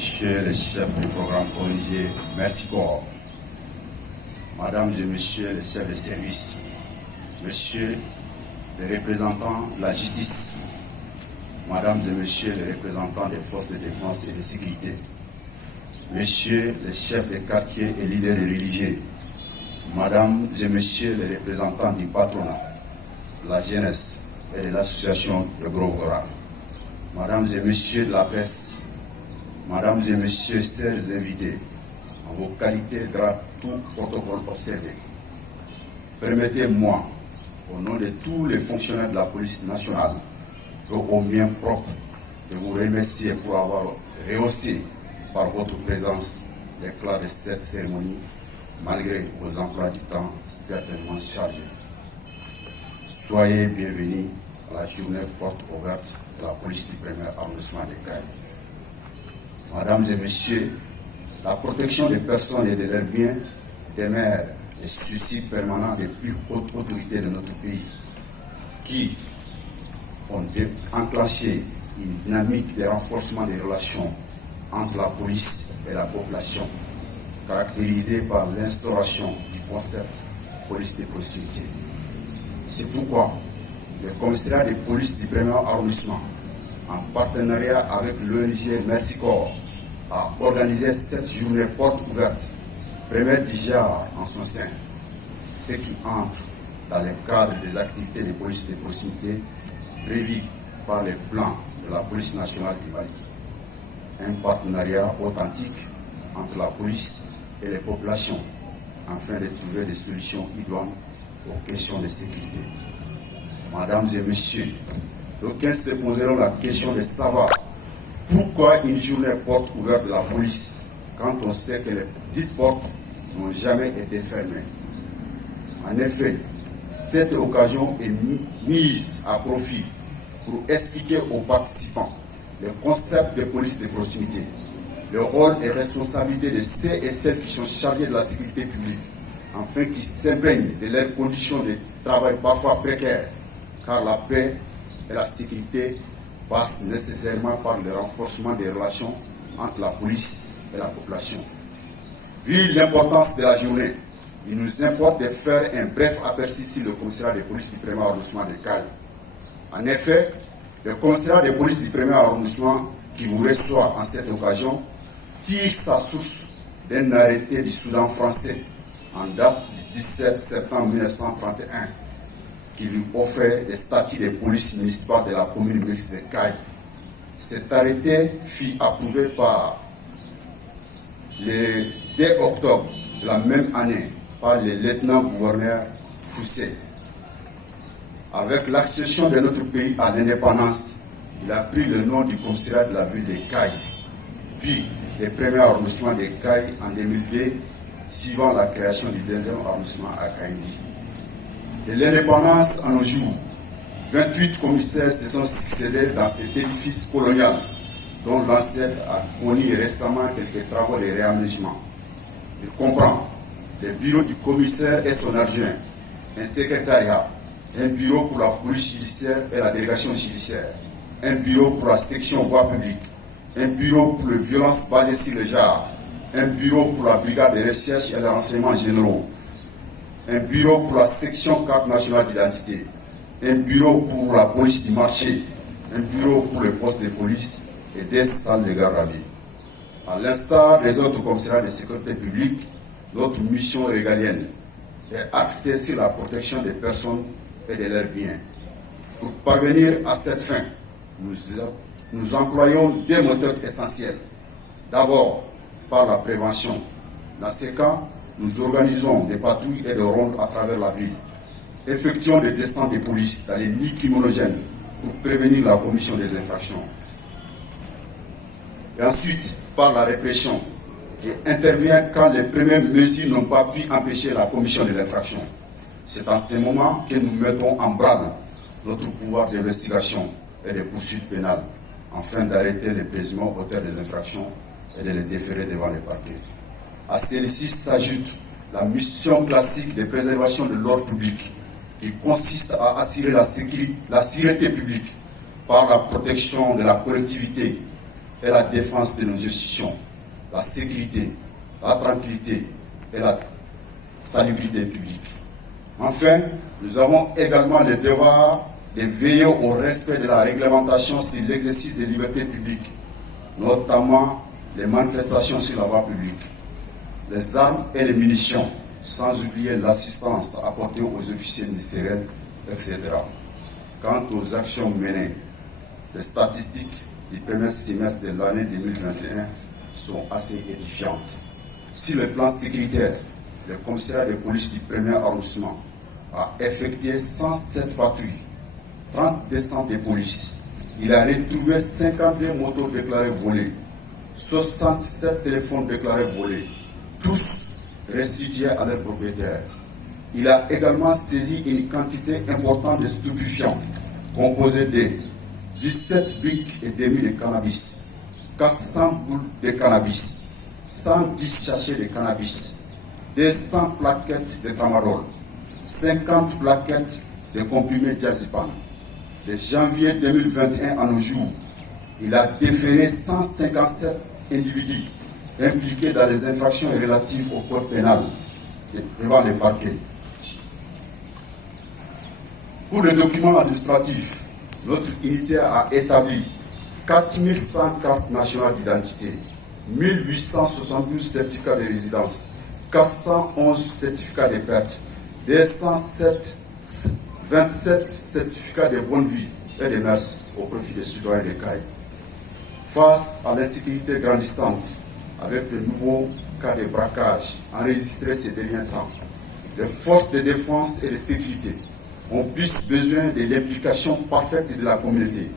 Monsieur le chef du programme corrigé, merci corps. Mesdames et messieurs les chefs de service, messieurs les représentants de la justice, mesdames et messieurs les représentants des forces de défense et de sécurité, messieurs les chefs de quartier et leaders religieux, mesdames et messieurs les représentants du patronat, de la jeunesse et de l'association de Gros-Gora, mesdames et messieurs de la presse, mesdames et messieurs, chers invités, en vos qualités, grâce à tout protocole observé, permettez-moi, au nom de tous les fonctionnaires de la police nationale, et au mien propre, de vous remercier pour avoir rehaussé par votre présence l'éclat de cette cérémonie, malgré vos emplois du temps certainement chargés. Soyez bienvenus à la journée porte ouverte de la police du premier arrondissement de Kaye. Mesdames et messieurs, la protection des personnes et de leurs biens demeure le souci permanent des plus hautes autorités de notre pays qui ont enclenché une dynamique de renforcement des relations entre la police et la population, caractérisée par l'instauration du concept police de proximité. C'est pourquoi le commissariat de police du premier arrondissement, en partenariat avec l'ONG Merci Corps, a organisé cette journée porte ouverte, première du genre en son sein, ce qui entre dans le cadre des activités de police de proximité prévues par le plan de la police nationale du Mali. Un partenariat authentique entre la police et les populations afin de trouver des solutions idoines aux questions de sécurité. Mesdames et messieurs, d'aucuns se poseront la question de savoir pourquoi une journée porte ouverte de la police quand on sait que les dites portes n'ont jamais été fermées. En effet, cette occasion est mise à profit pour expliquer aux participants le concept de police de proximité, le rôle et responsabilité de ceux et celles qui sont chargés de la sécurité publique, afin qu'ils s'imprègnent de leurs conditions de travail parfois précaires, car la paix et la sécurité passent nécessairement par le renforcement des relations entre la police et la population. Vu l'importance de la journée, il nous importe de faire un bref aperçu sur le commissariat de police du premier arrondissement de Kaye. En effet, le commissariat de police du premier arrondissement qui vous reçoit en cette occasion tire sa source d'un arrêté du Soudan français en date du 17 septembre 1931 qui lui offrait le statut de police municipale de la commune mixte de Kaye. Cet arrêté fut approuvé par le 2 octobre de la même année par le lieutenant-gouverneur Fousset. Avec l'accession de notre pays à l'indépendance, il a pris le nom du commissariat de la ville de Kaye, puis le premier arrondissement de Kaye en 2002, suivant la création du deuxième arrondissement à Kaindi. De l'indépendance à nos jours, 28 commissaires se sont succédés dans cet édifice colonial dont l'ancêtre a connu récemment quelques travaux de réaménagement. Il comprend le bureau du commissaire et son adjoint, un secrétariat, un bureau pour la police judiciaire et la délégation judiciaire, un bureau pour la section voie publique, un bureau pour les violences basées sur le genre, un bureau pour la brigade de recherche et de renseignements généraux, un bureau pour la section carte nationale d'identité, un bureau pour la police du marché, un bureau pour le poste de police et des salles de garde à vue. À l'instar des autres commissariats de sécurité publique, notre mission régalienne est axée sur la protection des personnes et de leurs biens. Pour parvenir à cette fin, nous employons deux méthodes essentielles. D'abord, par la prévention. Dans ces cas, nous organisons des patrouilles et des rondes à travers la ville. Effectuons des descentes de police dans les nids criminogènes pour prévenir la commission des infractions. Et ensuite, par la répression, qui intervient quand les premières mesures n'ont pas pu empêcher la commission de l'infraction. C'est en ce moment que nous mettons en branle notre pouvoir d'investigation et de poursuite pénale, afin d'arrêter les présumés auteurs des infractions et de les déférer devant les parquets. À celle-ci s'ajoute la mission classique de préservation de l'ordre public, qui consiste à assurer la sécurité publique par la protection de la collectivité, et la défense de nos institutions, la sécurité, la tranquillité et la salubrité publique. Enfin, nous avons également le devoir de veiller au respect de la réglementation sur l'exercice des libertés publiques, notamment les manifestations sur la voie publique, les armes et les munitions, sans oublier l'assistance apportée aux officiers ministériels, etc. Quant aux actions menées, les statistiques du premier semestre de l'année 2021 sont assez édifiantes. Sur le plan sécuritaire, le commissariat de police du premier arrondissement a effectué 107 patrouilles, 30 descentes de police. Il a retrouvé 52 motos déclarées volées, 67 téléphones déclarés volés, tous restitués à leurs propriétaires. Il a également saisi une quantité importante de stupéfiants, composés de 17 briques et demi de cannabis, 400 boules de cannabis, 110 sachets de cannabis, 200 plaquettes de tramadol, 50 plaquettes de comprimés diazépam. De janvier 2021 à nos jours, il a déféré 157 individus impliqués dans les infractions relatives au code pénal devant les parquets. Pour les documents administratifs, notre unité a établi 4100 cartes nationales d'identité, 1872 certificats de résidence, 411 certificats de perte, 227 certificats de bonne vie et de mœurs au profit des citoyens de Caille. Face à l'insécurité grandissante, avec de nouveaux cas de braquage enregistrés ces derniers temps, les forces de défense et de sécurité ont plus besoin de l'implication parfaite de la communauté,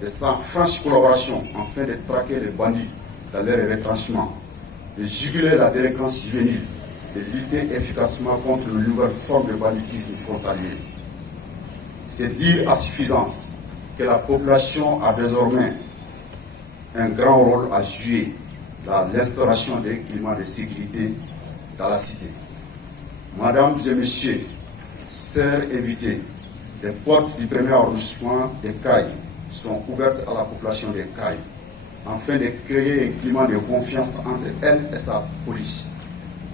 de sa franche collaboration afin de traquer les bandits dans leur retranchement, de juguler la délinquance juvénile, de lutter efficacement contre les nouvelles formes de banditisme frontalier. C'est dire à suffisance que la population a désormais un grand rôle à jouer dans l'instauration d'un climat de sécurité dans la cité. Mesdames et messieurs, chers invités, les portes du premier arrondissement de Caille sont ouvertes à la population de Caille afin de créer un climat de confiance entre elle et sa police,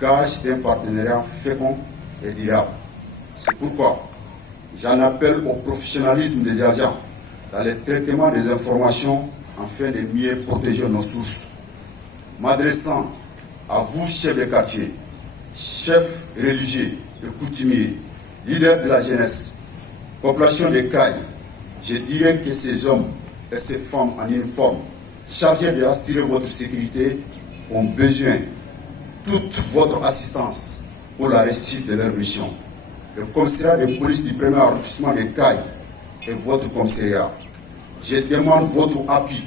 gage d'un partenariat fécond et durable. C'est pourquoi j'en appelle au professionnalisme des agents dans le traitement des informations afin de mieux protéger nos sources. M'adressant à vous, chefs de quartier, chefs religieux et coutumiers, leaders de la jeunesse, population de Caille, je dirais que ces hommes et ces femmes en uniforme chargés d'assurer votre sécurité ont besoin de toute votre assistance pour la réussite de leur mission. Le commissariat de police du premier arrondissement de Caille est votre commissariat. Je demande votre appui,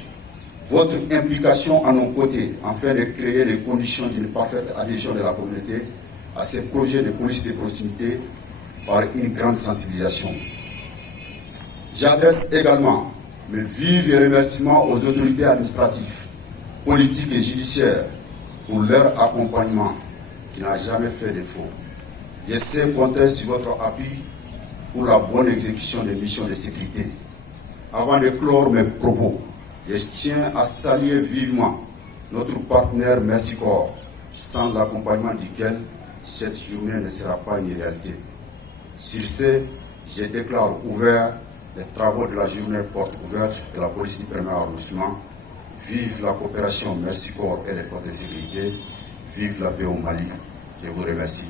votre implication à nos côtés afin de créer les conditions d'une parfaite adhésion de la communauté à ces projets de police de proximité par une grande sensibilisation. J'adresse également mes vifs remerciements aux autorités administratives, politiques et judiciaires pour leur accompagnement qui n'a jamais fait défaut. Je sais compter sur votre appui pour la bonne exécution des missions de sécurité. Avant de clore mes propos, je tiens à saluer vivement notre partenaire Merci Corps, sans l'accompagnement duquel cette journée ne sera pas une réalité. Sur ce, je déclare ouvert les travaux de la journée porte ouverte de la police du premier arrondissement. Vive la coopération Merci Corps et les forces de sécurité. Vive la paix au Mali. Je vous remercie.